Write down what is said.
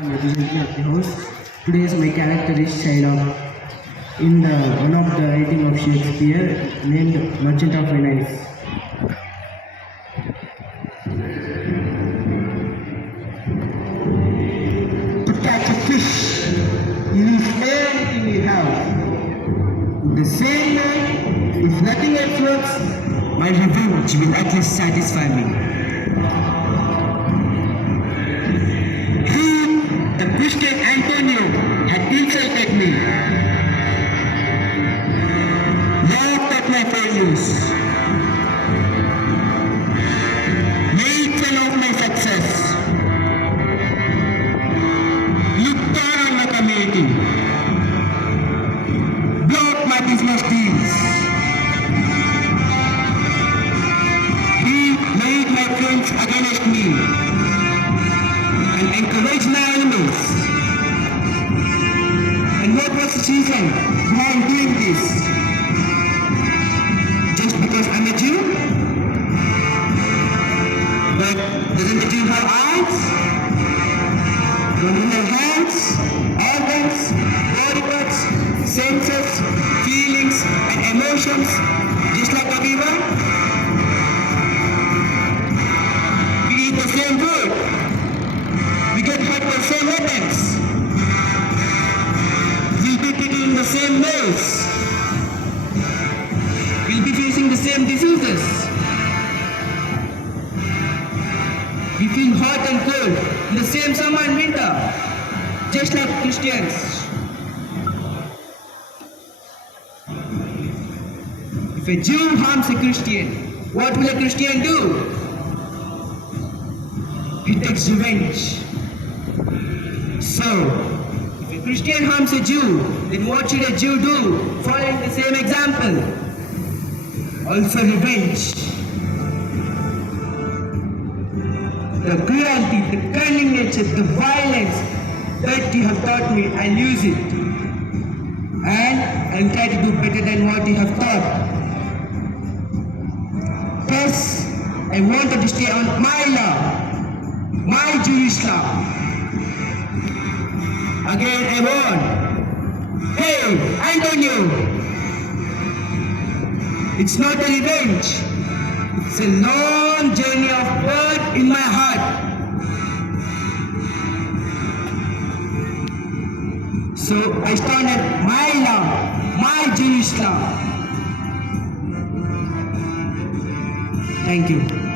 I'm representative of the host. Today's my character is Shylock in the one of the writing of Shakespeare named Merchant of Venice. To catch a fish, you use everything you have. In the same way, if nothing else works, my revenge will at least satisfy me. The Christian Antonio had insulted me, laughed at my failures, made fun of my success, looked down on my community, blocked my business deals. He made my friends against me and encourage my enemies. And what was the reason behind doing this? Just because I'm a Jew? But doesn't the Jew have eyes? Don't he have hands, organs, body parts, senses, feelings, and emotions, just like everyone? We eat the same food. We get hurt by the same weapons. We'll be taking the same meals. We'll be facing the same diseases. We feel hot and cold in the same summer and winter, just like Christians. If a Jew harms a Christian, what will a Christian do? He takes revenge. So, if a Christian harms a Jew, then what should a Jew do following the same example? Also revenge. The cruelty, the cunning nature, the violence that you have taught me, I'll use it. And I'll try to do better than what you have taught. Plus, I wanted to stay on my law, my Jewish law. Again, I won. Hey, Antonio! It's not a revenge. It's a long journey of hurt in my heart. So I stand at my law, my Jewish law. Thank you.